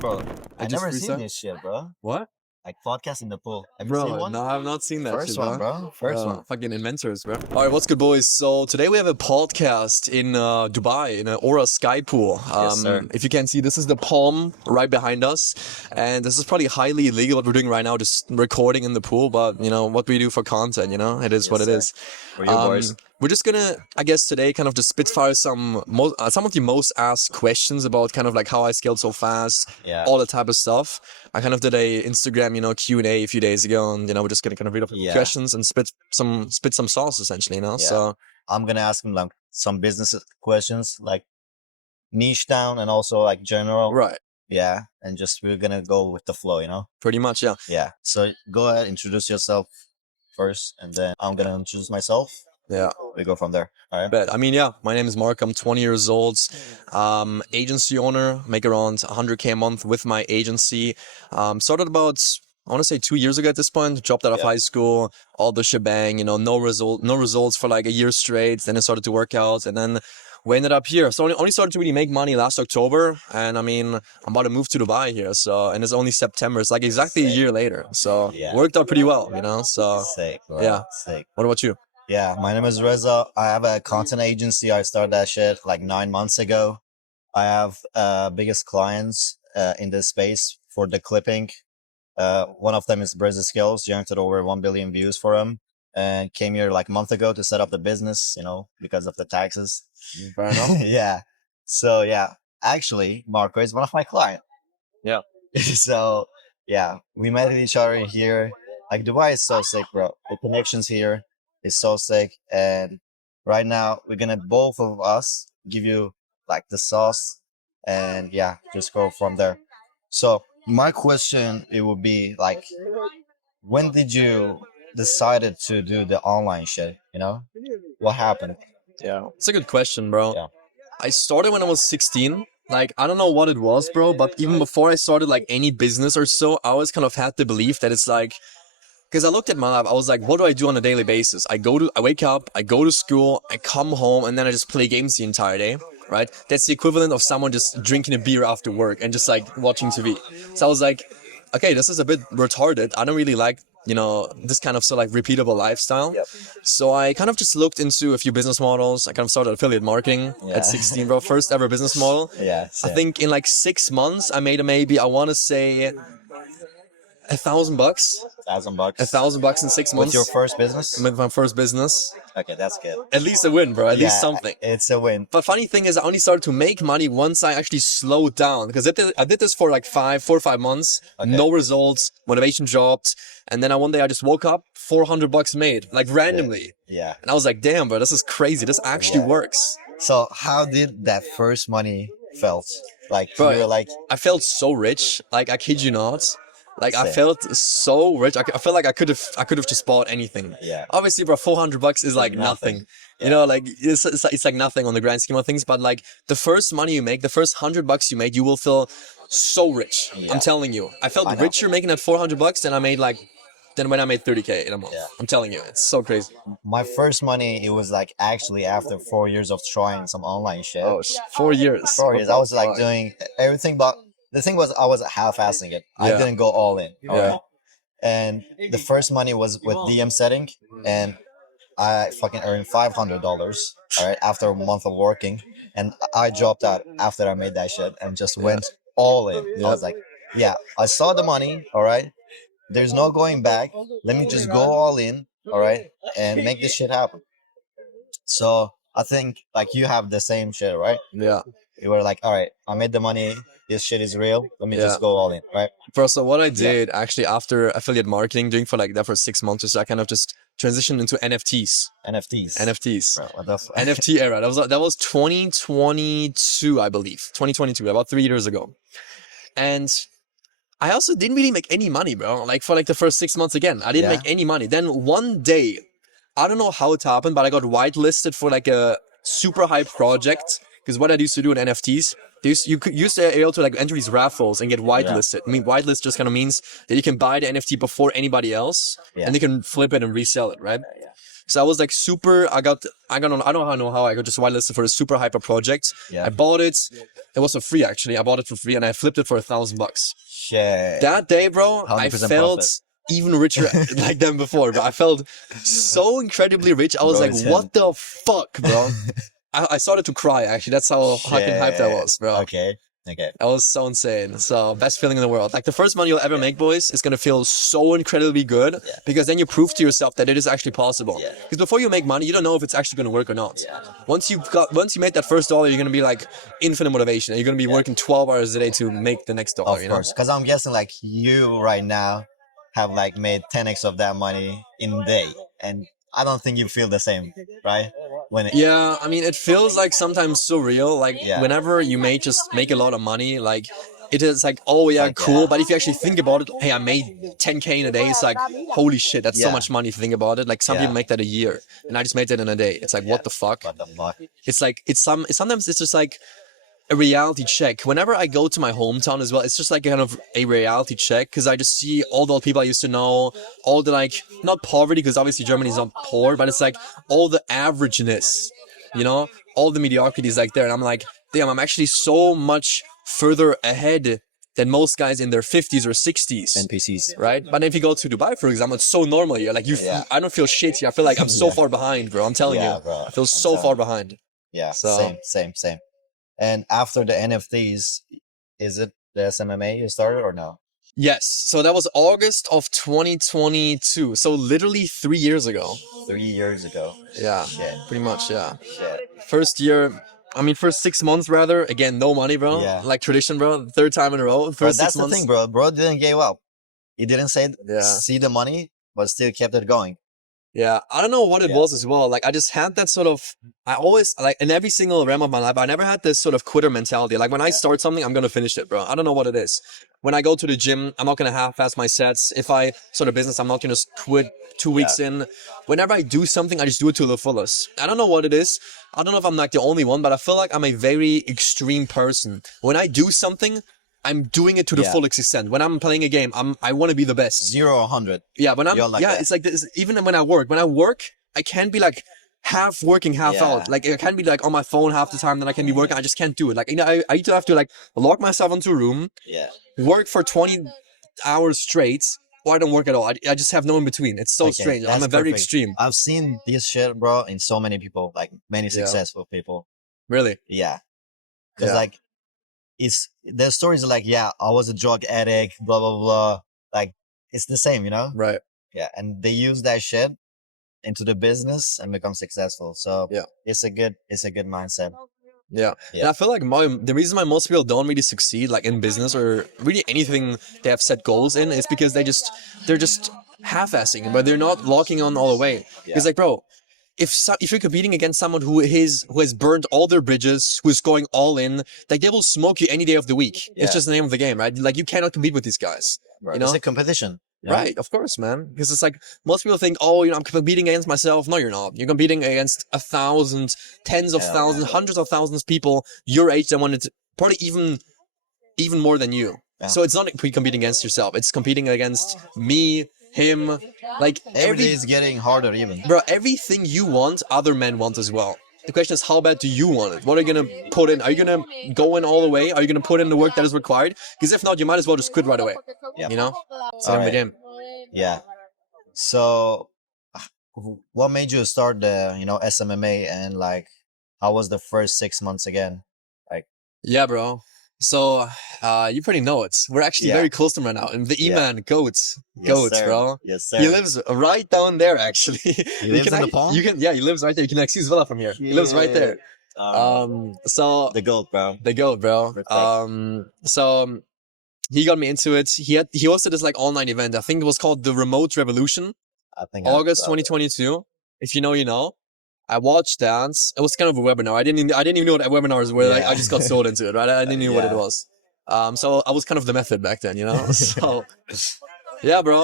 Bro, I I just never seen freestyle. this shit, bro. What? Like podcast in the pool. Have you seen Bro, one? no, I've not seen that First shit, one, bro. bro. First one. Fucking inventors, bro. All right, what's good, boys? So today we have a podcast in Dubai in an Aura Sky Pool. Yes, sir. If you can see, this is the palm right behind us, and this is probably highly illegal what we're doing right now, just recording in the pool. But you know what we do for content, you know, it is what it sir. is. For you boys. We're just gonna, I guess, today kind of just spitfire some of the most asked questions about kind of like how I scaled so fast, Yeah. all that type of stuff. I kind of did a Instagram, Q&A a few days ago, and we're just gonna kind of read off Yeah. questions and spit some sauce essentially, Yeah. So I'm gonna ask him like some business questions, like niche down and also like general. right, Yeah. And just we're gonna go with the flow, you know? pretty much, yeah. Yeah. So go ahead, introduce yourself first, and then I'm gonna introduce myself. Yeah. We go from there. All right. But I mean, yeah, my name is Mark. I'm 20 years old. Agency owner, make around 100K a month with my agency. Started about, I want to say 2 years ago at this point. Dropped out of high school, all the shebang. No results for like a year straight. Then it started to work out, and then we ended up here. So only started to really make money last October, and I mean, I'm about to move to Dubai here. So, and it's only September. It's like exactly a year later. So worked out pretty well, So Sick, bro. yeah. Sick. What about you? Yeah, my name is Reza. I have a content agency. I started that shit like 9 months ago. I have biggest clients in this space for the clipping. One of them is Brazil Skills, generated over 1 billion views for him, and came here like a month ago to set up the business, because of the taxes. Fair enough. Yeah. So yeah, actually, Marco is one of my clients. Yeah. So yeah, we met each other here. Like Dubai is so sick, bro. The connections here is so sick, and right now we're gonna both of us give you like the sauce, and yeah, just go from there. So my question it would be like, when did you decided to do the online shit? What happened? Yeah, it's a good question, bro. Yeah. I started when I was 16. Like, I don't know what it was, bro, but even before I started like any business or so, I always kind of had the belief that it's like, because I looked at my life, I was like, what do I do on a daily basis? I wake up, I go to school, I come home, and then I just play games the entire day, right? That's the equivalent of someone just drinking a beer after work and just like watching TV. So I was like, okay, this is a bit retarded. I don't really like, this kind of repeatable lifestyle. Yep. So I kind of just looked into a few business models. I kind of started affiliate marketing at 16, bro. First ever business model. Yeah. I think in like 6 months, I made I want to say $1,000. $1,000. $1,000 in 6 months. With your first business? With my first business. Okay, that's good. At least a win, bro. At least Yeah, something. It's a win. But funny thing is, I only started to make money once I actually slowed down. Because I did this for like 4 or 5 months. Okay. No results. Motivation dropped. And then one day I just woke up, $400 made, like randomly. Yeah. And I was like, damn, bro, this is crazy. This actually works. So how did that first money felt? Like Bro, you were like, I felt so rich. Like, I kid you not. Like, I Same. felt so rich. I felt like I could have just bought anything. Yeah. Obviously, bro, $400 is like nothing. Like it's like nothing on the grand scheme of things. But like the first money you make, the first $100 you made, you will feel so rich. Yeah. I'm telling you. I felt I know. richer making that $400 than when I made 30K in a month. Yeah. I'm telling you, it's so crazy. my first money, it was like actually after 4 years of trying some online shit. 4 years. 4 years. I was like Fuck. doing everything, but the thing was I was half-assing it. I Yeah. didn't go all in. Yeah. Alright? And the first money was with DM setting, and I fucking earned $500, all right, after a month of working, and I dropped out after I made that shit and just went all in. I was like, yeah, I saw the money, all right, there's no going back. Let me just go all in, all right, and make this shit happen. So I think like you have the same shit, right? Yeah. You were like, all right, I made the money. This shit is real. Let me Yeah. just go all in, right? Bro, so what I did actually after affiliate marketing, doing for like that for 6 months or so, I kind of just transitioned into NFTs. NFTs. Bro, what the fuck? NFT era. That was 2022, I believe. 2022, about 3 years ago. And I also didn't really make any money, bro. Like for like the first 6 months again, I didn't Yeah. make any money. Then one day, I don't know how it happened, but I got whitelisted for like a super hype project. Because what I used to do in NFTs, you could use the able to like enter these raffles and get whitelisted. I mean, whitelist just kind of means that you can buy the NFT before anybody else, and you can flip it and resell it, right? Yeah. So I was like I don't know how I got just whitelisted for a super hyper project. Yeah. I bought it. It was for free actually. I bought it for free and I flipped it for $1,000. Shit. That day, bro, I 100% felt profit. even richer like than before, bro. I felt so incredibly rich. I was Bro, like, it's what him. the fuck, bro? I started to cry actually. That's how fucking hyped I Shit. was, bro. Okay. Okay. That was so insane. So best feeling in the world. Like the first money you'll ever make, boys, is gonna feel so incredibly good Yeah. because then you prove to yourself that it is actually possible. Yeah. Because before you make money, you don't know if it's actually gonna work or not. Yeah. Once you made that first dollar, you're gonna be like infinite motivation. You're gonna be working 12 hours a day to make the next dollar. Of You know? course, because I'm guessing like you right now have like made 10x of that money in a day, and I don't think you feel the same, right? When it, Yeah, I mean, it feels like sometimes surreal. Like Yeah. whenever you just make a lot of money, like it is like, oh yeah, like, cool. yeah. But if you actually think about it, hey, I made 10K in a day. It's like, holy shit, that's so Yeah. much money if you think about it. Like some Yeah. people make that a year, and I just made that in a day. It's like, what the fuck? What the fuck? It's like sometimes it's just like a reality check. Whenever I go to my hometown as well, it's just like kind of a reality check because I just see all the old people I used to know, all the like not poverty because obviously Germany is not poor, but it's like all the averageness, you know, all the mediocrity is like there, and I'm like, damn, I'm actually so much further ahead than most guys in their 50s or 60s. NPCs. Right? But if you go to Dubai, for example, it's so normal here. Like Yeah. I don't feel shit here. I feel like I'm so Yeah. far behind, bro. I'm telling Yeah, you, bro. I feel I'm so telling far you. behind. Yeah. So- Same. And after the NFTs, is it the SMMA you started or no? Yes. So that was August of 2022. So literally 3 years ago. 3 years ago. Yeah. Shit. Pretty much, yeah. Shit. First year, I mean, first 6 months rather. Again, no money, bro. Yeah. Like tradition, bro. Third time in a row. Bro, First that's 6 the months. thing, bro. Bro didn't give up. He didn't say Yeah. see the money, but still kept it going. Yeah, I don't know what it Yeah. was as well. Like, I just had that sort of. I always like in every single realm of my life. I never had this sort of quitter mentality. Like when I start something, I'm gonna finish it, bro. I don't know what it is. When I go to the gym, I'm not gonna half-ass my sets. If I start a business, I'm not gonna quit 2 weeks in. Whenever I do something, I just do it to the fullest. I don't know what it is. I don't know if I'm like the only one, but I feel like I'm a very extreme person. When I do something, I'm doing it to the Yeah. full extent. When I'm playing a game, I want to be the best. 0 or 100. Yeah, when I'm You're like that. it's like this. Even when I work, I can't be like half working, half Yeah. out. Like I can't be like on my phone half the time. Then I can be working. I just can't do it. Like I either have to like lock myself into a room, Yeah. work for 20 hours straight, or I don't work at all. I just have no in between. It's so Okay, strange. I'm that's a very perfect. extreme. I've seen this shit, bro, in so many people, like many Yeah. successful people. Really. Yeah. Because Yeah. like their stories are like, yeah, I was a drug addict, blah blah blah. Like it's the same, you know? Right. Yeah. And they use that shit into the business and become successful. So Yeah. it's a good mindset. Yeah. Yeah. And I feel like the reason why most people don't really succeed like in business or really anything they have set goals in is because they're just half-assing, but they're not locking on all the way. Yeah. It's like, bro, if you're competing against someone who has burned all their bridges, who's going all in, like they will smoke you any day of the week. Yeah. It's just the name of the game, right? Like you cannot compete with these guys. Right. You know? It's a competition. you know? Right, of course, man. Because it's like most people think, oh, I'm competing against myself. No, you're not. You're competing against 1,000, tens of Hell thousands, yeah. hundreds of thousands of people your age that wanted to, probably even more than you. Yeah. So it's not competing against yourself. It's competing against me, him, like Every day is getting harder even. bro. Everything you want, other men want as well. The question is, how bad do you want it? What are you gonna put in? Are you gonna go in all the way? Are you gonna put in the work that is required? Because if not, you might as well just quit right away. Yep. You know, it's the name of the game. Yeah. So what made you start the, SMMA, and like how was the first 6 months again? Yeah, bro. So, you pretty know it. We're actually Yeah. very close to him right now. And the Yeah. E-man, goats, sir. bro. Yes, sir. He lives right down there, actually. He lives in the palm? Yeah, he lives right there. You can like see his villa from here. He lives right there. So the goat, bro. the goat, bro. Respect. So he got me into it. He hosted this like online event. I think it was called the Remote Revolution, I think August 2022. If you know, you know. I watched that. It was kind of a webinar. I didn't even know what webinars were. Like Yeah. I just got sold into it, right? I didn't know what it Yeah. was. So I was kind of the method back then, you know. So yeah, bro.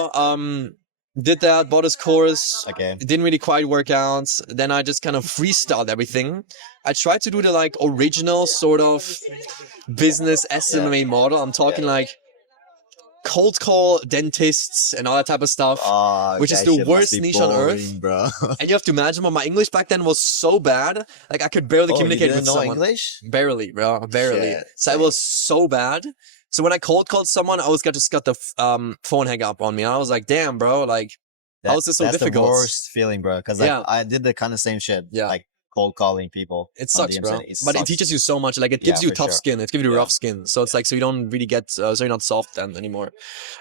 Did that, bought his course. Okay. It didn't really quite work out. Then I just kind of freestyled everything. I tried to do the like original sort of business SMMA model. I'm talking like cold call dentists and all that type of stuff, Oh, which is that the shit must worst be niche on earth. boring, bro. And you have to imagine, my English back then was so bad, like I could barely Oh, you communicate didn't with know someone. English? Barely, bro, barely. Shit, So it was so bad. So when I cold called someone, I always just got the phone hang up on me. And I was like, damn, bro, like, how is this so That's the difficult? worst feeling, bro. Because like Yeah. I did the kind of same shit. Yeah. Like cold calling people. It on sucks, DM bro. setting. But it sucks. teaches you so much. Like it Yeah, gives you for tough sure. skin. It gives you Yeah. rough skin. So it's like, so you don't really get, so you're not soft then anymore.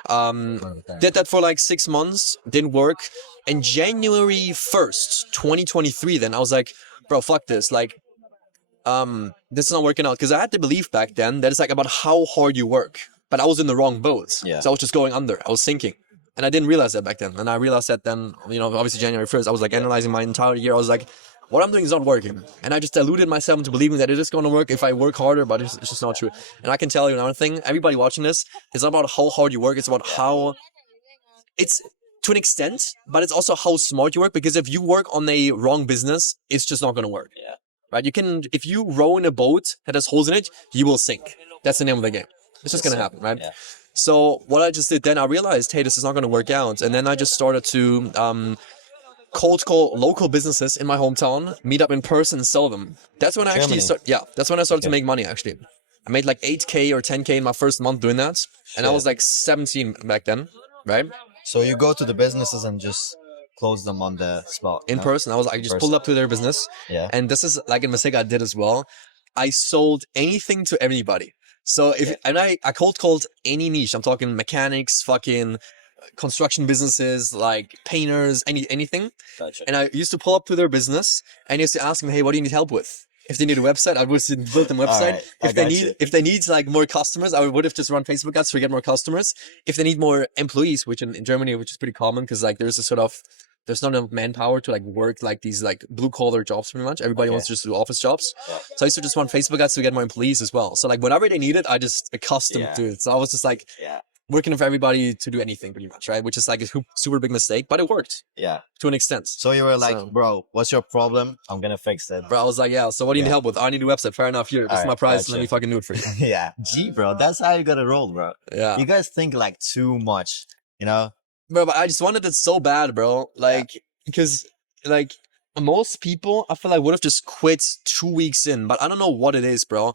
Okay. Did that for like 6 months. Didn't work. And January 1st, 2023, then I was like, bro, fuck this. Like, this is not working out. Because I had the belief back then that it's like about how hard you work. But I was in the wrong boat. Yeah. So I was just going under. I was sinking. And I didn't realize that back then. And I realized that then, you know, obviously January 1st, I was like analyzing my entire year. I was like, what I'm doing is not working. And I just deluded myself into believing that it is going to work if I work harder, but it's just not true. And I can tell you another thing, everybody watching this, it's not about how hard you work, it's about how, it's to an extent, but it's also how smart you work, because if you work on a wrong business, it's just not going to work. Yeah. Right? You can, if you row in a boat that has holes in it, you will sink. That's the name of the game. It's just going to happen, right? Yeah. So what I just did then, I realized, hey, this is not going to work out. And then I just started to cold call local businesses in my hometown, meet up in person and sell them. That's when I actually that's when I started to make money, actually. I made like 8K or 10K in my first month doing that. And I was like 17 back then, right? So you go to the businesses and just close them on the spot. In person. I just pulled up to their business. Yeah. And this is like a mistake I did as well. I sold anything to everybody. So I cold called any niche. I'm talking mechanics, fucking construction businesses, like painters, anything. Gotcha. And I used to pull up to their business and used to ask them, hey, what do you need help with? If they need a website, I would build them a website. Alright, I got you. If they need like more customers, I would have just run Facebook ads to get more customers. If they need more employees, which in Germany, which is pretty common, because like there's a sort of, there's not enough manpower to like work like these like blue collar jobs pretty much. Everybody wants to just do office jobs. Yeah. So I used to just run Facebook ads to get more employees as well. So like whatever they needed, I just accustomed Yeah. to it. So I was just like Yeah. working for everybody to do anything pretty much, right? Which is like a super big mistake, but it worked Yeah. to an extent. So you were like, So- bro, what's your problem? I'm gonna fix it. Bro, I was like, yeah, so what do you need Yeah. help with? I need a website. Fair enough. Here, this is Alright, my price. gotcha. Let me fucking do it for you. Yeah. Gee, bro, that's how you gotta roll, bro. Yeah. You guys think like too much, you know? Bro, but I just wanted it so bad, bro. Like, because like most people, I feel like would have just quit 2 weeks in, but I don't know what it is, bro.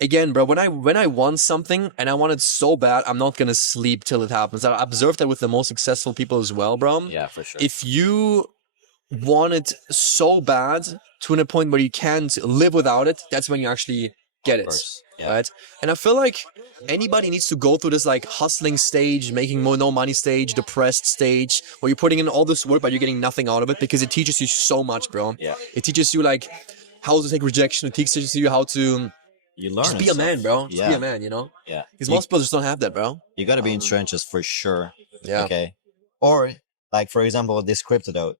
Again, bro, when I want something and I want it so bad, I'm not gonna sleep till it happens. I observed that with the most successful people as well, bro. Yeah, for sure. If you want it so bad to a point where you can't live without it, that's when you actually get it. Yeah. Right? And I feel like anybody needs to go through this like hustling stage, making no money stage, depressed stage, where you're putting in all this work but you're getting nothing out of it, because it teaches you so much, bro. Yeah. It teaches you like how to take rejection. It teaches you how to You learn. just be a man, bro. Just Yeah. be a man, you know? Yeah. Because You- most people just don't have that, bro. You gotta be in trenches for sure. Yeah. Okay. Or like for example, with this crypto though,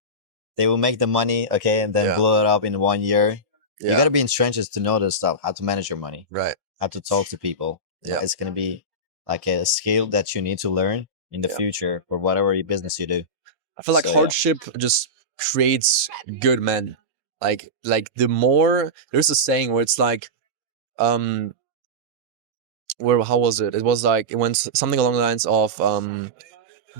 they will make the money, okay, and then Yeah. blow it up in 1 year. Yeah. You gotta be in trenches to know this stuff, how to manage your money, Right. how to talk to people. Yeah. It's gonna be like a skill that you need to learn in the Yeah. future for whatever business you do. I feel like So, yeah. hardship just creates good men. Like the more, there's a saying where it's like, where, how was it? It was like, it went something along the lines of,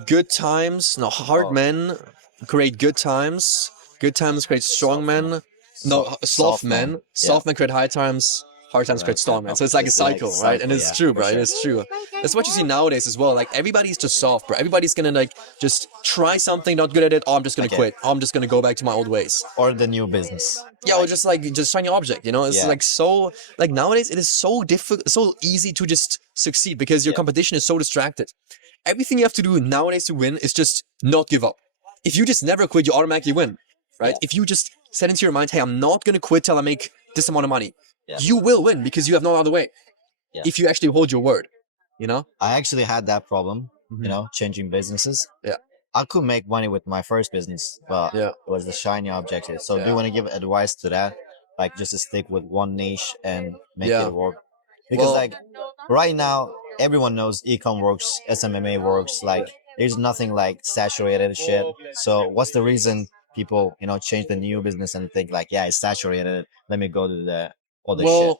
good times, no, hard Oh. men create good times create strong Soft men. men. No, Soft- soft soft men. men. Soft men create high times, hard times create strong men. So it's like a It's like a cycle, right? And cycle, it's yeah, true, for bro. sure. It's true. That's what you see nowadays as well. Like everybody's just soft, bro. Everybody's gonna like just try something, not good at it. Oh, I'm just gonna Okay. quit. Oh, I'm just gonna go back to my old ways. Or the new business. Yeah, or just like just shiny object, you know? It's Yeah. like so, like nowadays it is so difficult, so easy to just succeed because your Yeah. competition is so distracted. Everything you have to do nowadays to win is just not give up. If you just never quit, you automatically win, right? Yeah. If you just set into your mind, hey, I'm not gonna quit till I make this amount of money, Yeah. you will win because you have no other way. Yeah. If you actually hold your word, you know? I actually had that problem, Mhm. you know, changing businesses. Yeah. I could make money with my first business, but Yeah. it was the shiny objective. So do Yeah. you want to give advice to that? Like just to stick with one niche and make Yeah. it work? Because Well- like right now, everyone knows ecom works, SMMA works. Like there's nothing like saturated shit. So what's the reason people, you know, change the new business and think like, yeah, it's saturated. Let me go to the other Well, shit.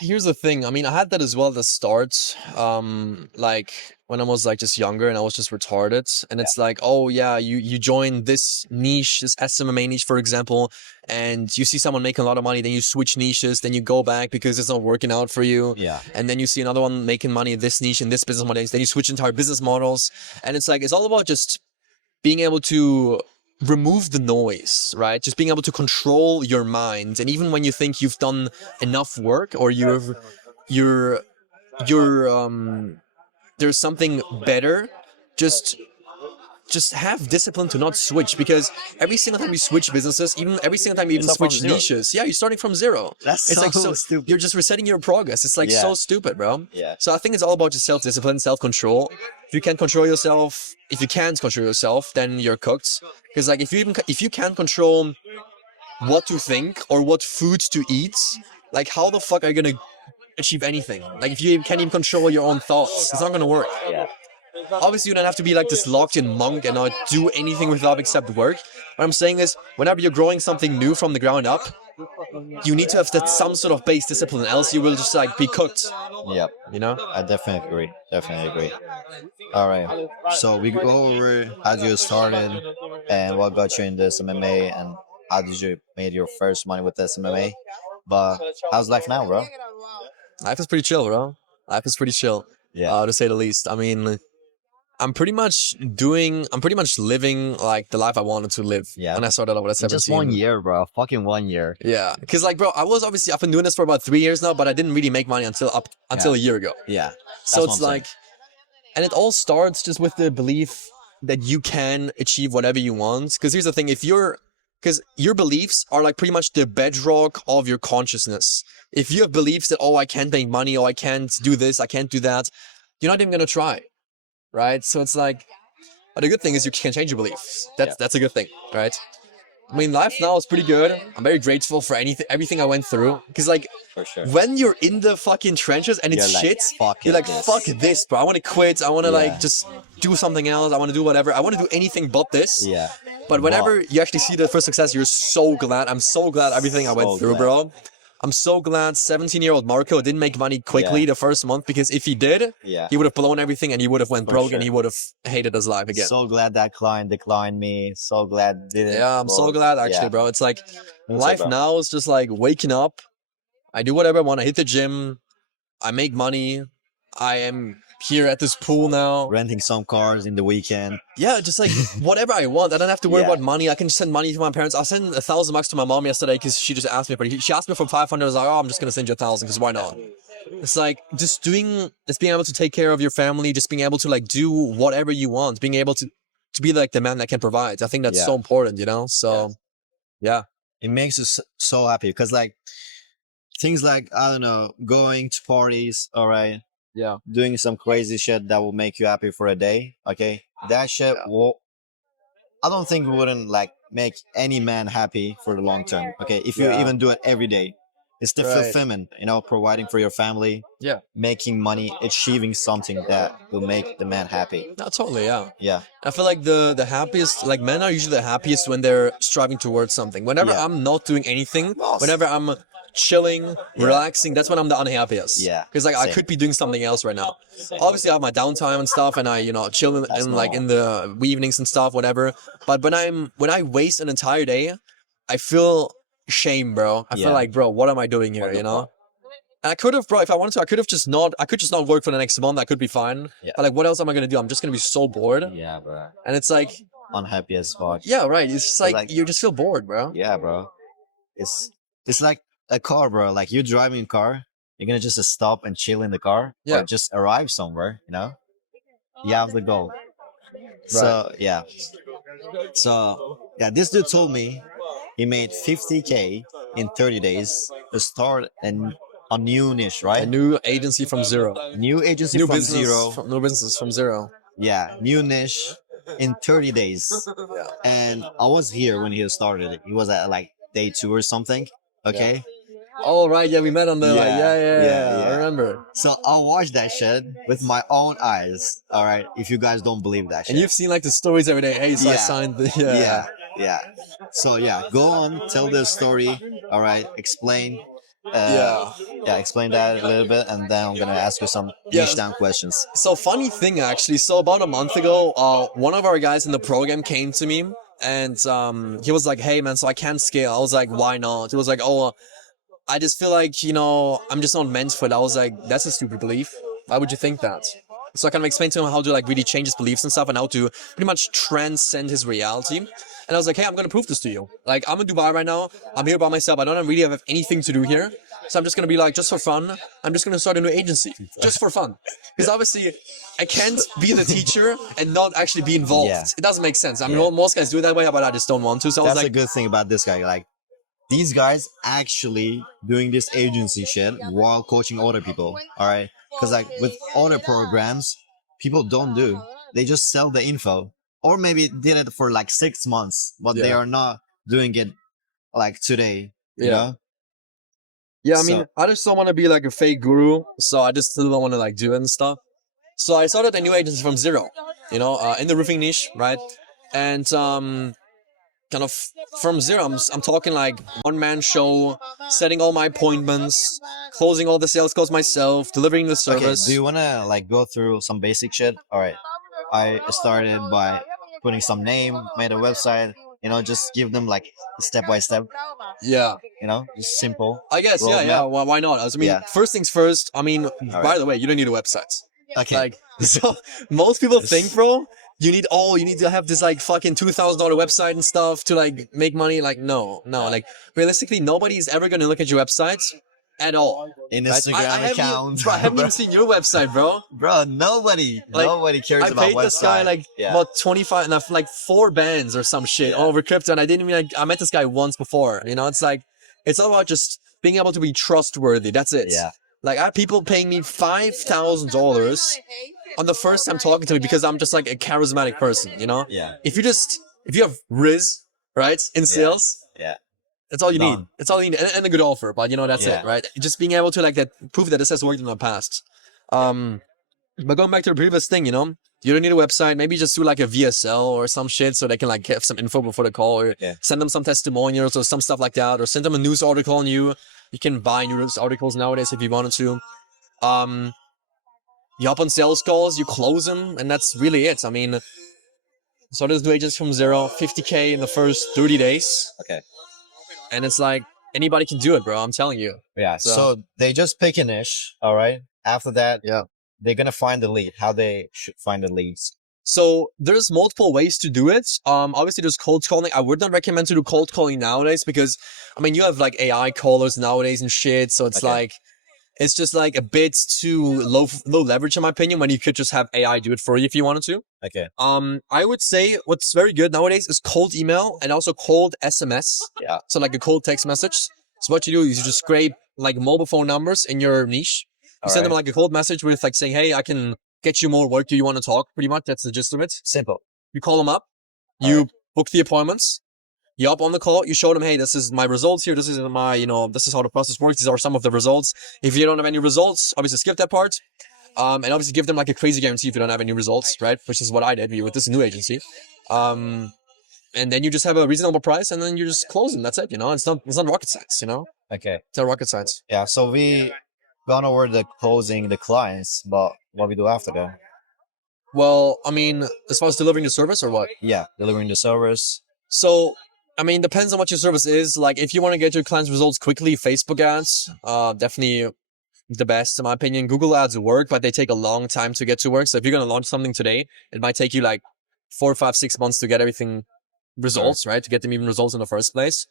Here's the thing. I mean, I had that as well at the start. Like when I was like just younger and I was just retarded. And it's like, oh yeah, you join this niche, this SMMA niche, for example, and you see someone making a lot of money, then you switch niches, then you go back because it's not working out for you. Yeah. And then you see another one making money in this niche in this business model, then you switch entire business models. And it's like it's all about just being able to remove the noise, right? Just being able to control your mind. And even when you think you've done enough work or you're there's something better, just have discipline to not switch, because every single time you switch businesses, even every single time you even start from switch zero. niches, yeah, you're starting from zero. That's It's like so so stupid. you're just resetting your progress. It's like Yeah. so stupid, bro. Yeah. So I think it's all about just self-discipline, self-control. If you can't control yourself, if you can't control yourself, then you're cooked. Because like if you can't control what to think or what food to eat, like how the fuck are you gonna achieve anything? Like if you can't even control your own thoughts, it's not gonna work. Yeah. Obviously, you don't have to be like this locked-in monk and not do anything with love except work. What I'm saying is, whenever you're growing something new from the ground up, you need to have that some sort of base discipline, else you will just like be cooked. Yep. You know? I definitely agree. Definitely agree. All right. So we go over how you started and what got you into SMMA and how did you made your first money with SMMA. But how's life now, bro? Life is pretty chill, bro. Life is pretty chill, Yeah. to say the least. I mean, I'm pretty much living like the life I wanted to live Yeah. when I started out with In 17. just 1 year, bro. Fucking 1 year. Yeah, because like, bro, I've been doing this for about 3 years now, but I didn't really make money until a year ago. Yeah. So That's it's what I'm like, and it all starts just with the belief that you can achieve whatever you want. Because here's the thing, because your beliefs are like pretty much the bedrock of your consciousness. If you have beliefs that, oh, I can't make money, oh, I can't do this, I can't do that, you're not even going to try, right? So it's like, but the good thing is you can change your beliefs. That's a good thing, right? I mean, life now is pretty good. I'm very grateful for everything I went through. Because like, For sure. when you're in the fucking trenches and it's You're like, shit, "Fuck you're it, like, this." fuck this, bro. I want to quit. I want to Yeah. like just do something else. I want to do whatever. I want to do anything but this. Yeah. But whenever you actually see the first success, you're so glad. I'm so glad everything I went So through, glad. bro. I'm so glad 17-year-old Marco didn't make money quickly Yeah. the first month, because if he did, Yeah. he would have blown everything and he would have went For broke sure. and he would have hated his life again. So glad that client declined me. So glad didn't. Yeah, I'm so work. glad actually, Yeah. bro. It's like Me too, life bro. now is just like waking up. I do whatever I want. I hit the gym. I make money. I am here at this pool now. Renting some cars in the weekend. Yeah, just like whatever I want. I don't have to worry Yeah. about money. I can just send money to my parents. I sent $1,000 to my mom yesterday because she just asked me for it. She asked me for 500. I was like, oh, I'm just gonna send you 1,000 because why not? It's like just being able to take care of your family, just being able to like do whatever you want, being able to be like the man that can provide. I think that's Yeah. so important, you know? So yeah. It makes us so happy because like things like, I don't know, going to parties, all right, Yeah. doing some crazy shit that will make you happy for a day. Okay, that shit will. I don't think wouldn't like make any man happy for the long term. Okay, if you Yeah. even do it every day, it's the Right. fulfillment. You know, providing for your family, Yeah. making money, achieving something that will make the man happy. No, totally, yeah. Yeah, I feel like the happiest, like men are usually the happiest when they're striving towards something. Whenever Yeah. I'm not doing anything, Lost. whenever I'm chilling, relaxing, that's when I'm the unhappiest. Yeah, Because like I same. could be doing something else right now. Obviously, I have my downtime and stuff, and I chill That's in like in the evenings and stuff, whatever. But when I waste an entire day, I feel shame, bro. I Yeah. feel like, bro, what am I doing here? What the You know. fuck? And I could have, bro, if I wanted to, I could just not work for the next month. That could be fine. Yeah. But like, what else am I gonna do? I'm just gonna be so bored. Yeah, bro. And it's like, Unhappy as fuck. yeah, right. It's just like, like- you just feel bored, bro. Yeah, bro. It's like a car, bro. Like you're driving a car, you're gonna just stop and chill in the car, Yeah. or just arrive somewhere. You know, you have the goal. So yeah. So yeah, this dude told me he made 50K in 30 days to start a new niche, right? A new agency from zero. New agency New from business zero. new business from zero. Yeah, new niche in 30 days. Yeah. And I was here when he started it. He was at like day 2 or something. Okay. Oh right, yeah, we met on the Yeah. I remember. So I watched that shit with my own eyes. All right. If you guys don't believe that shit. And you've seen like the stories every day. Hey, so I Yeah. signed the Yeah. So yeah, go on, tell the story. All right. Explain. Uh, yeah, explain that a little bit, and then I'm gonna ask you some Yeah. niche down questions. So funny thing actually. So about a month ago, one of our guys in the program came to me and he was like, "Hey man, so I can't scale." I was like, "Why not?" He was like, "Oh, I just feel like, I'm just not meant for it." I was like, "That's a stupid belief. Why would you think that?" So I kind of explained to him how to like really change his beliefs and stuff and how to pretty much transcend his reality. And I was like, "Hey, I'm gonna prove this to you. Like, I'm in Dubai right now. I'm here by myself. I don't really have anything to do here. So I'm just gonna be like, just for fun, I'm just gonna start a new agency, just for fun. Because obviously, I can't be the teacher and not actually be involved. Yeah. It doesn't make sense. I mean, Yeah. most guys do it that way, but I just don't want to. So I was That's a like, good thing about this guy. Like, these guys actually doing this agency shit while coaching other people. All right, because like with other programs, people don't do. They just sell the info, or maybe did it for like 6 months, but they Yeah. are not doing it like today. You Yeah. know? Yeah, I So- mean, I just don't want to be like a fake guru, so I just still don't want to like do it and stuff. So I started a new agency from zero, in the roofing niche, right? And kind of from zero, I'm talking like one man show, setting all my appointments, closing all the sales calls myself, delivering the Okay, service. do you wanna like go through some basic shit? All right, I started by putting some name, made a website. Just give them like step by step. Yeah, Just simple. I guess. Yeah, yeah. roadmap. Well, why not? I mean, Yeah. first things first. I mean, right. by the way, you don't need a website. Okay. Like, so most people think, bro, you need to have this like fucking $2,000 website and stuff to like make money. Like, no. Like, realistically, nobody's ever gonna look at your website at all. An Right? Instagram I haven't account. Even, bro, I haven't even seen your website, bro. Bro, nobody cares I about paid website. this guy like yeah. about 25 and like 4 bands or some shit all over crypto, and I didn't even like I met this guy once before. It's like it's all about just being able to be trustworthy. That's it. Yeah. Like I have people paying me $5,000 on the first time talking to me because I'm just like a charismatic person. Yeah. If you have Riz, right, in sales, Yeah. that's all you need. Done. That's all you need, and a good offer. But that's Yeah. it, right? Just being able to like that prove that this has worked in the past. But going back to the previous thing, you don't need a website. Maybe just do like a VSL or some shit so they can like get some info before the call, or send them some testimonials or some stuff like that, or send them a news article on you. You can buy news articles nowadays if you wanted to. You hop on sales calls, you close them, and that's really it. I mean, so there's new agents from zero, 50K in the first 30 days. Okay. And it's like anybody can do it, bro. I'm telling you. Yeah. So they just pick a niche. All right. After that, Yeah. they're gonna find the lead. How they should find the leads. So there's multiple ways to do it. Obviously there's cold calling. I would not recommend to do cold calling nowadays because, I mean, you have like AI callers nowadays and shit. So it's like, it's just like a bit too low leverage in my opinion when you could just have AI do it for you if you wanted to. Okay. I would say what's very good nowadays is cold email and also cold SMS. Yeah. So like a cold text message. So what you do is you just scrape like mobile phone numbers in your niche. You send them like a cold message with like saying, "Hey, I can get you more work. Do you want to talk?" Pretty much that's the gist of it. Simple. You call them up, you book the appointments, you hop on the call, you show them, "Hey, this is my results here. This is my, this is how the process works. These are some of the results. If you don't have any results, obviously skip that part. And obviously give them like a crazy guarantee if you don't have any results, right? Which is what I did with this new agency. And then you just have a reasonable price and then you just close them. That's it. It's not rocket science, Okay. It's not rocket science. Yeah. So we gone over the closing the clients, but what we do after that? Well, I mean, as far as delivering the service or what? Yeah, delivering the service. So, I mean, depends on what your service is. Like, if you want to get your clients' results quickly, Facebook ads, definitely the best in my opinion. Google ads work, but they take a long time to get to work. So if you're going to launch something today, it might take you like 4, 5, 6 months to get everything results, right? To get them even results in the first place.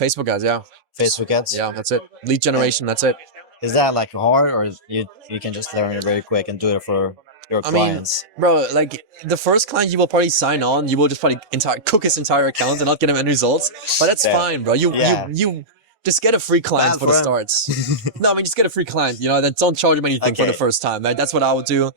Facebook ads, yeah. Facebook ads. Yeah, that's it. Lead generation, that's it. Is that like hard, or you can just learn it very quick and do it for your clients? Bro, like the first client you will probably sign on, you will just probably cook his entire account and not get him any results. But that's fine, bro. You just get a free client for the starts. No, I mean just get a free client. Then don't charge him anything for the first time. Right? That's what I would do.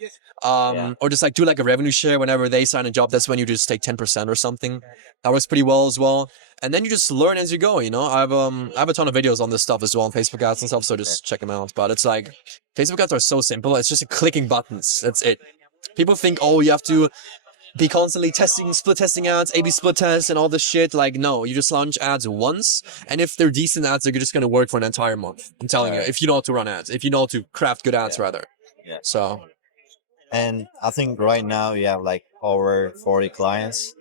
Or just like do like a revenue share whenever they sign a job. That's when you just take 10% or something. That works pretty well as well. And then you just learn as you go. I have a ton of videos on this stuff as well on Facebook ads and stuff. So just check them out. But it's like Facebook ads are so simple. It's just clicking buttons. That's it. People think, oh, you have to be constantly testing, split testing ads, A/B split tests, and all this shit. Like, no, you just launch ads once, and if they're decent ads, they're just gonna work for an entire month. I'm telling you, Alright. if you know how to run ads, if you know how to craft good ads, Yeah. rather. Yeah. So And I think right now you have like over 40 clients.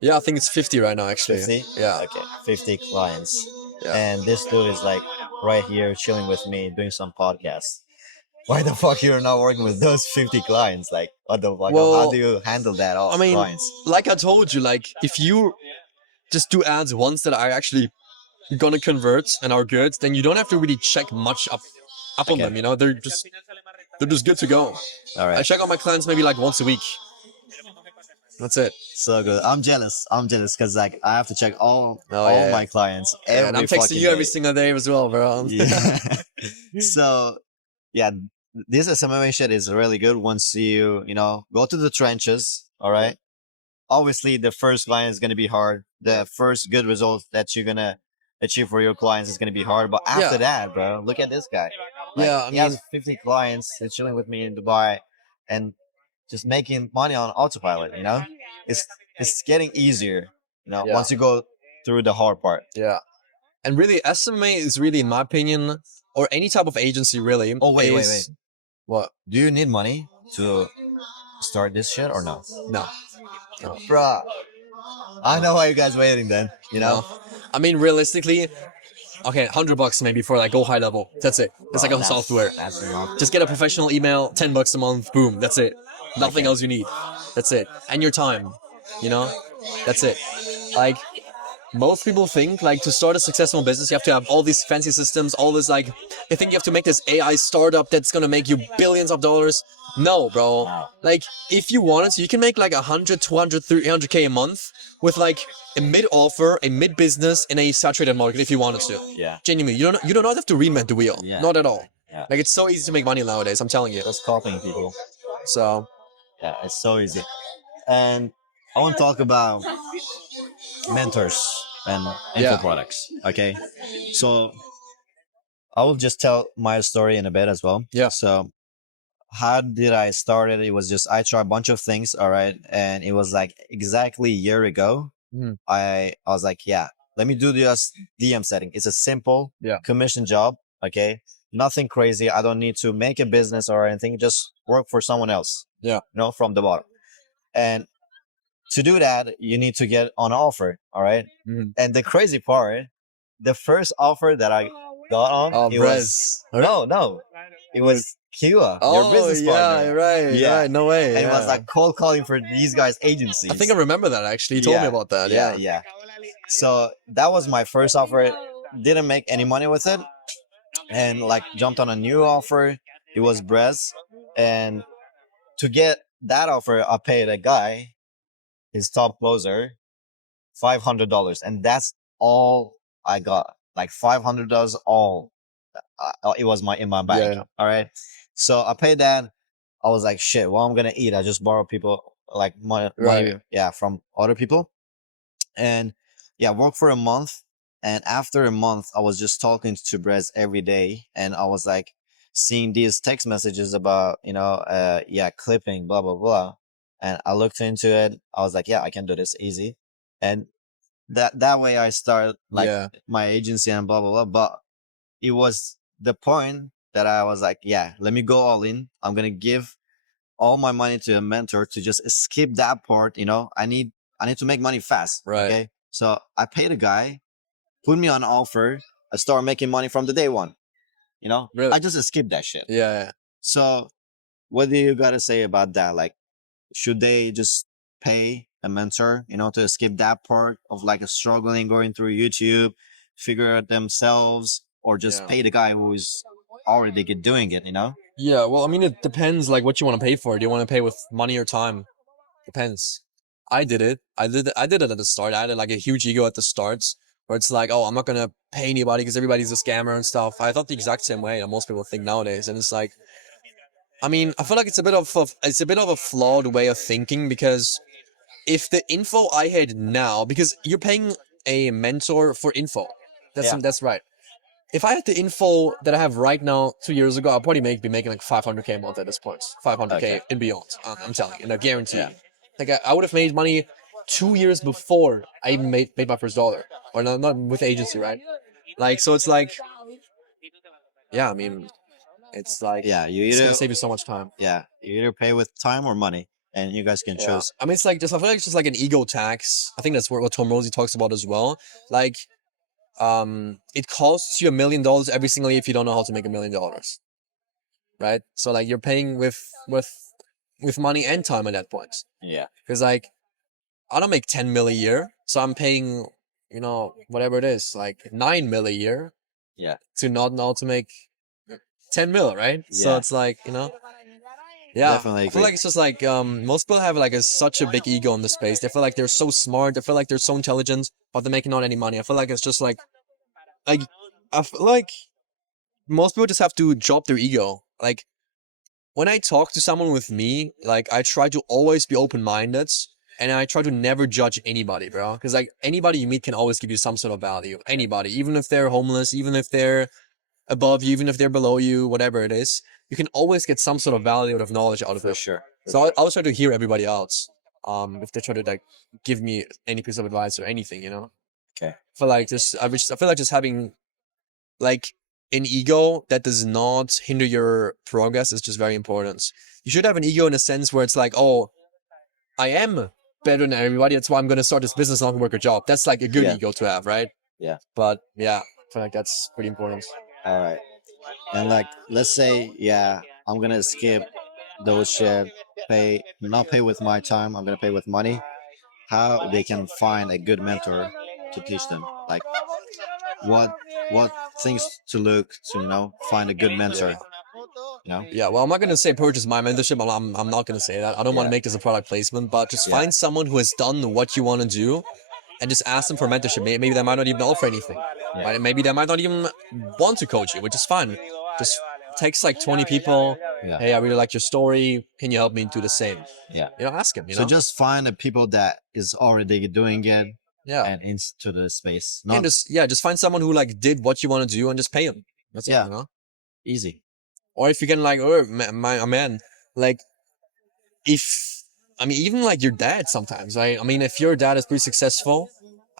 yeah, I think it's 50 right now, actually. 50? Yeah, Okay, 50 clients. yeah. And this dude is like right here chilling with me doing some podcasts. Why the fuck you're not working with those 50 clients? Like, what the fuck? How Well, do you handle that I off mean, clients? like I told you, like if you just do ads once that are actually gonna convert and are good, then you don't have to really check much up on Okay. them. You know, they're just good to go. All I right. check on my clients maybe like once a week. That's it. So good. I'm jealous. I'm jealous because like I have to check Oh all yeah, my yeah. clients Yeah, and I'm every texting fucking you every day. single day as well, bro. Yeah. So yeah, this SMMA shit is really good once you know go to the trenches. All right. Obviously, the first client is gonna be hard. The first good result that you're gonna achieve for your clients is gonna be hard. But after Yeah. that, bro, look at this guy. Like Yeah, I he has mean, 50 clients. He's chilling with me in Dubai, and just making money on autopilot. You know, it's it's getting easier. You know, yeah, once you go through the hard part. yeah. And really, SMA is really, in my opinion, or any type of agency really, Oh wait, wait, wait. is what? Do you need money to start this shit or no? No, no, Bruh, I know why you guys waiting then. You know, no. I mean, realistically, okay, $100 maybe for like go high level. That's it. It's like bro, a software. that's enough. Just get a professional email, $10 a month, boom, that's it. Nothing Okay. else you need. That's it. And your time, you know? That's it. Like, most people think like to start a successful business, you have to have all these fancy systems, all this like, they think you have to make this AI startup that's gonna make you billions of dollars. No, bro. Wow. Like, if you wanted to, you can make like 100, 200, 300K a month with like a mid offer, a mid business in a saturated market if you wanted to. Yeah. Genuinely, you do not have to reinvent the wheel. Yeah. Not at all. Yeah. Like, it's so easy to make money nowadays, I'm telling you. Just copying people. So, Yeah, it's so easy. And I want to talk about mentors and info yeah. products. Okay. So I will just tell my story in a bit as well. Yeah. So how did I start it? It was just I tried a bunch of things, all right, and it was like exactly a year ago. Mhm. I was like, yeah, let me do this DM setting. It's a simple Yeah. commission job, okay, nothing crazy. I don't need to make a business or anything. Just work for someone else, Yeah. you know, from the bottom. And to do that, you need to get on offer, all right. Mhm. And the crazy part, the first offer that I got on, Oh, it was no, it was Kua, your Oh, business yeah, partner. right, Yeah. right. No way. And it was Yeah. like cold calling for these guys' agencies. I think I remember that actually. You told me about that. Yeah, Yeah. yeah. So that was my first offer. Didn't make any money with it, and like jumped on a new offer. It was Brez, and to get that offer, I paid a guy, his top closer, $500, and that's all I got. Like $500, all. It was in my bank. Yeah. All right. So I paid that. I was like, shit. What I'm gonna eat? I just borrow people like money, Right. yeah, from other people, and yeah, worked for a month. And after a month, I was just talking to Brez every day, and I was like seeing these text messages about yeah, clipping, blah blah blah. And I looked into it. I was like, yeah, I can do this easy, and that way I started like Yeah. my agency and blah blah blah. But it was the point that I was like, yeah, let me go all in. I'm gonna give all my money to a mentor to just skip that part. I need to make money fast. Right. Okay. So I paid a guy, put me on offer. I start making money from the day one. Really? I just skipped that shit. Yeah. So what do you gotta say about that? Like, should they just pay a mentor, to skip that part of like a struggling going through YouTube, figure it themselves, or just Yeah. pay the guy who is already doing it, Yeah. Well, I mean, it depends like what you want to pay for. Do you want to pay with money or time? Depends. I did it. I did it at the start. I had like a huge ego at the start where it's like, oh, I'm not gonna pay anybody because everybody's a scammer and stuff. I thought the exact same way that most people think nowadays, and it's like, I mean, I feel like it's a bit of a flawed way of thinking because if the info I had now, because you're paying a mentor for info, Yeah. that's right. If I had the info that I have right now 2 years ago, I'll probably be making like 500K a month at this point, 500K Okay. and beyond. I'm telling you, and I guarantee. Yeah. Like I would have made money 2 years before I even made my first dollar, or not with agency, right? Like so, it's like, yeah, I mean, it's like Yeah, you it's gonna either save you so much time. you either pay with time or money, and you guys can Yeah, choose. I mean, it's like just I feel like it's just like an ego tax. I think that's what Tom Rosie talks about as well. Like, it costs you $1 million every single year if you don't know how to make $1 million, right? So like you're paying with money and time at that point. Yeah, Because like I don't make 10 mil a year, so I'm paying, whatever it is, like 9 mil a year yeah, to not know how to make 10 mil, right? So yeah. it's like, yeah, Definitely I feel agree. like it's just like most people have like such a big ego in the space. They feel like they're so smart. They feel like they're so intelligent, but they're making not any money. I feel like it's just like I feel like most people just have to drop their ego. Like when I talk to someone with me, like I try to always be open minded. And I try to never judge anybody, bro. Because like anybody you meet can always give you some sort of value. Anybody, even if they're homeless, even if they're above you, even if they're below you, whatever it is, you can always get some sort of value out of knowledge out of For them. sure. So I always try to hear everybody else. If they try to like give me any piece of advice or anything. Okay. I feel like I feel like just having like an ego that does not hinder your progress is just very important. You should have an ego in a sense where it's like, oh, I am better than everybody. That's why I'm gonna start this business, not work a job. That's like a good Yeah. ego to have, right? Yeah. But yeah, I feel like that's pretty important. All right. And like, let's say, yeah, I'm gonna skip those shit. Not pay with my time. I'm gonna pay with money. How they can find a good mentor to teach them? Like, what what things to look to find a good mentor. Yeah. You know. Yeah, well, I'm not gonna say purchase my mentorship. I'm not gonna say that. I don't want to Yeah. make this a product placement, but just Yeah. find someone who has done what you want to do, and just ask them for mentorship. Maybe they might not even offer anything. Yeah. Right? Maybe they might not even want to coach you, which is fine. Just text like 20 people. Yeah. Hey, I really like your story. Can you help me do the same? Yeah. Ask them. So just find the people that is already doing it Yeah, and into the space. and Not just find someone who like did what you want to do and just pay them. That's Yeah. it. easy. Or if you can like, oh man, like if I mean even like your dad sometimes, right? I mean if your dad is pretty successful,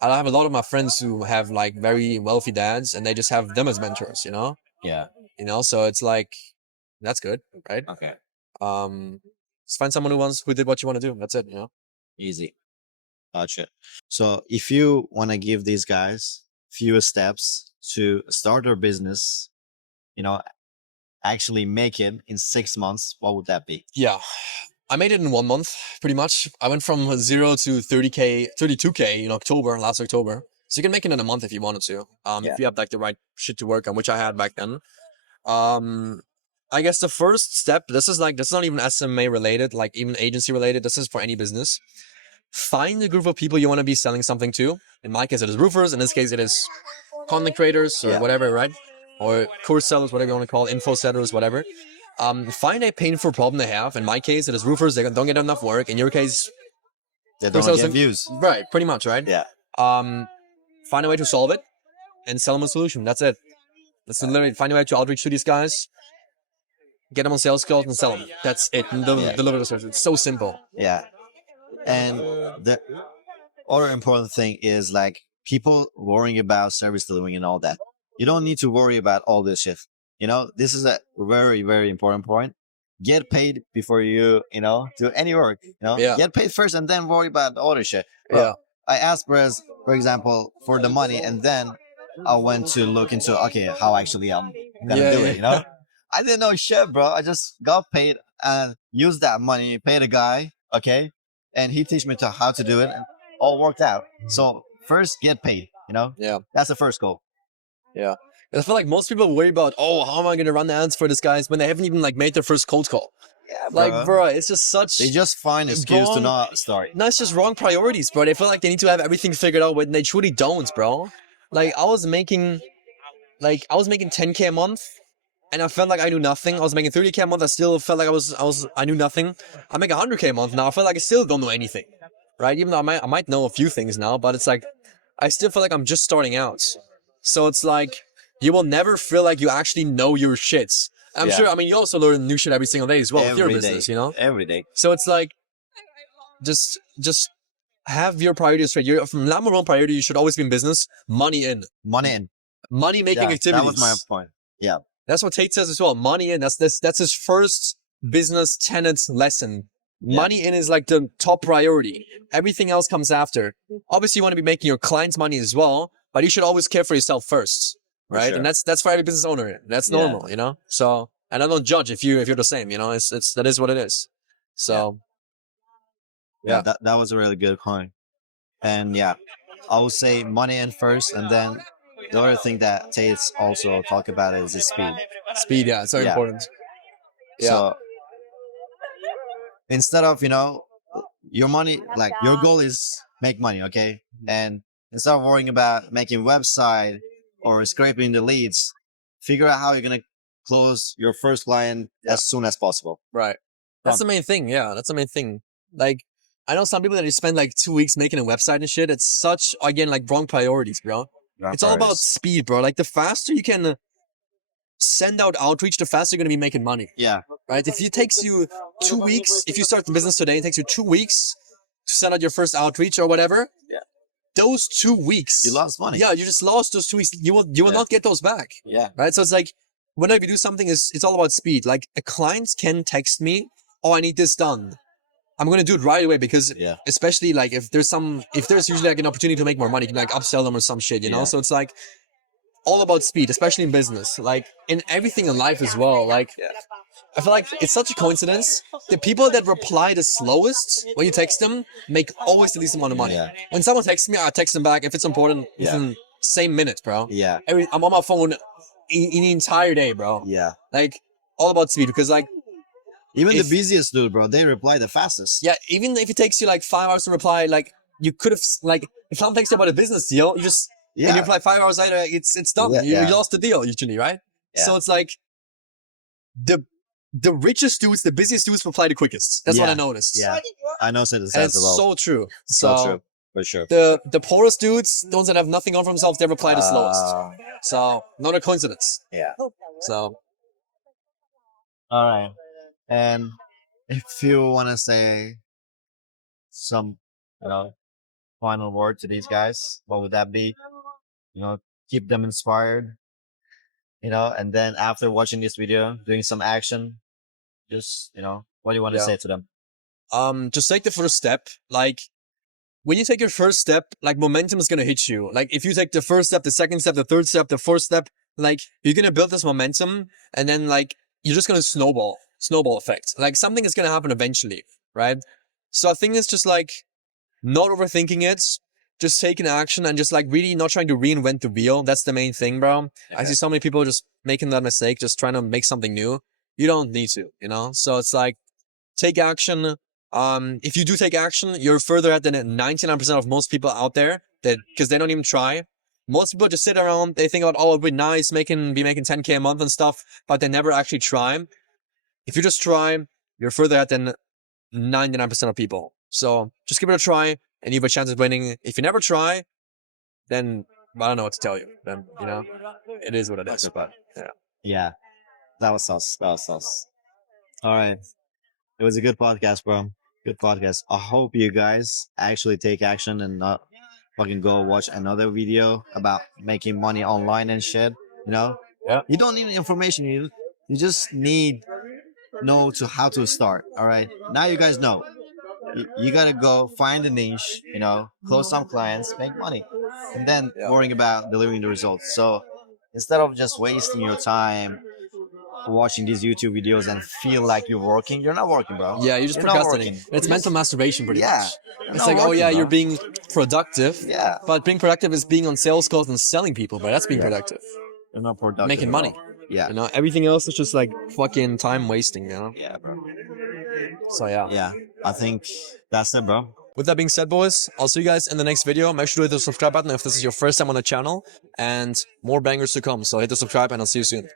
I have a lot of my friends who have like very wealthy dads and they just have them as mentors. Yeah. So it's like that's good, right? Okay. Um, just find someone who did what you want to do. That's it. Easy. Gotcha. So if you want to give these guys few steps to start their business, actually make it in 6 months, what would that be? Yeah. I made it in 1 month, pretty much. I went from 0 to 30K, 32K in last October. So you can make it in a month if you wanted to. Yeah. If you have like the right shit to work on, which I had back then. I guess the first step, this is not even SMA related, like even agency related. This is for any business. Find a group of people you want to be selling something to. In my case, it is roofers. In this case, it is content creators or Yeah. whatever, right? Or course sellers, whatever you want to call it, info sellers, whatever. Find a painful problem they have. In my case, it is roofers. They don't get enough work. In your case, They course don't sellers get views. right? Pretty much, right? Yeah. Find a way to solve it and sell them a solution. That's it. Let's literally find a way to outreach to these guys, get them on sales calls, and sell them. That's it. And deliver the service. It's so simple. Yeah. And the other important thing is like people worrying about service delivery and all that. You don't need to worry about all this shit. This is a very, very important point. Get paid before you do any work. Yeah. Get paid first and then worry about the other shit. Bro, Yeah. I asked Brez, for example, for the money, and then I went to look into how actually I'm gonna do it. I didn't know shit, bro. I just got paid and used that money, paid a guy, okay, and he teach me how to do it. And all worked out. So first, get paid. Yeah. That's the first goal. Yeah. I feel like most people worry about, oh, how am I going to run the ads for this guys when they haven't even like made their first cold call. Yeah, Like, bro, it's just such. They just find excuse to wrong- not start. No, it's just wrong priorities, bro. They feel like they need to have everything figured out when they truly don't, bro. Like, I was making 10K a month, and I felt like I knew nothing. I was making 30K a month. I still felt like I knew nothing. I make 100K a month now. I feel like I still don't know anything, right? Even though I might know a few things now, but it's like I still feel like I'm just starting out. So it's like you will never feel like you actually know your shits. I'm Yeah. sure. I mean, you also learn new shit every single day as well with your Every business, day. Every day. So it's like just have your priorities straight. Your number one priority, you should always be in business. Money in, Money in. money making activities. That was my point. Yeah. That's what Tate says as well. Money in. That's his first business tenet lesson. Yeah. Money in is like the top priority. Everything else comes after. Obviously, you want to be making your clients money as well, but you should always care for yourself first, right? sure. And that's for every business owner. That's normal, you know. So, and I don't judge if you're the same, you know. It's that is what it is. So, Yeah, that was a really good point. And yeah, I would say money in first, and then the other thing that Tate's also talk about is the speed. speed, yeah, it's very Yeah. important. Yeah. So instead of, you know, your money, like your goal is make money, okay? And instead of worrying about making website or scraping the leads, figure out how you're gonna close your first client as soon as possible. Right. That's the main thing. Yeah, that's the main thing. Like, I know some people that just spend like 2 weeks making a website and shit. It's such, again, like wrong priorities, bro. It's all about speed, bro. Like, the faster you can send out outreach, the faster you're going to be making money, Yeah. right? If it takes you 2 weeks, if you start the business today, it takes you 2 weeks to send out your first outreach or whatever. Yeah. Those 2 weeks. You lost money. Yeah, you just lost those 2 weeks. You will not get those back. Yeah. Right? So it's like, whenever you do something, it's all about speed. Like, a client can text me, oh, I need this done. I'm going to do it right away because especially like if there's usually like an opportunity to make more money, you can like upsell them or some shit, you know? So it's like all about speed, especially in business, like in everything in life as well. Like, I feel like it's such a coincidence. The people that reply the slowest when you text them make always the least amount of money. Yeah. When someone texts me, I text them back if it's important within same minute, bro. Yeah. I'm on my phone in the entire day, bro. Yeah. Like, all about speed because like, even the busiest dude, bro, they reply the fastest. yeah, even if it takes you like 5 hours to reply, like you could have like if someone texts you about a business deal, you just and you reply 5 hours later, it's done. You lost the deal usually, right? Yeah. So it's like the richest dudes, the busiest dudes reply the quickest. That's what I noticed. Yeah, I noticed it And as it's well. so true. So true, for sure. The poorest dudes, the ones that have nothing on for themselves, they reply the slowest. So not a coincidence. Yeah. So all right. And if you want to say some, you know, final word to these guys, what would that be? You know, keep them inspired, you know, and then after watching this video, doing some action, just, you know, what do you want to say to them? just take the first step. Like, when you take your first step, like momentum is going to hit you. Like if you take the first step, the second step, the third step, the fourth step, like you're going to build this momentum and then like you're just going to snowball effect. Like something is going to happen eventually, right? So I think it's just like not overthinking it, just taking action and just like really not trying to reinvent the wheel. That's the main thing, bro. I see so many people just making that mistake, just trying to make something new. You don't need to, you know? So it's like, take action. If you do take action, you're further ahead than 99% of most people out there that, because they don't even try. Most people just sit around, they think about, oh, it'd be nice, be making 10K a month and stuff, but they never actually try. If you just try, you're further ahead than 99% of people. So just give it a try and you have a chance of winning. If you never try, then I don't know what to tell you. Then, you know, it is what it is. But yeah. Yeah. That was sauce. All right. It was a good podcast, bro. Good podcast. I hope you guys actually take action and not fucking go watch another video about making money online and shit. You know? Yeah. You don't need information. You just need know to how to start. All right. Now you guys know. You gotta go find a niche, you know, close some clients, make money, and then worrying about delivering the results. So instead of just wasting your time watching these YouTube videos and feel like you're working, you're not working, bro. Yeah, you're just procrastinating. It's mental masturbation pretty much. It's like, oh yeah, you're being productive. Yeah. But being productive is being on sales calls and selling people, but that's being productive. You're not productive. Making money. Yeah. You know, everything else is just like fucking time wasting, you know? Yeah, bro. So yeah. Yeah. I think that's it, bro. With that being said, boys, I'll see you guys in the next video. Make sure to hit the subscribe button if this is your first time on the channel, and more bangers to come. So hit the subscribe and I'll see you soon.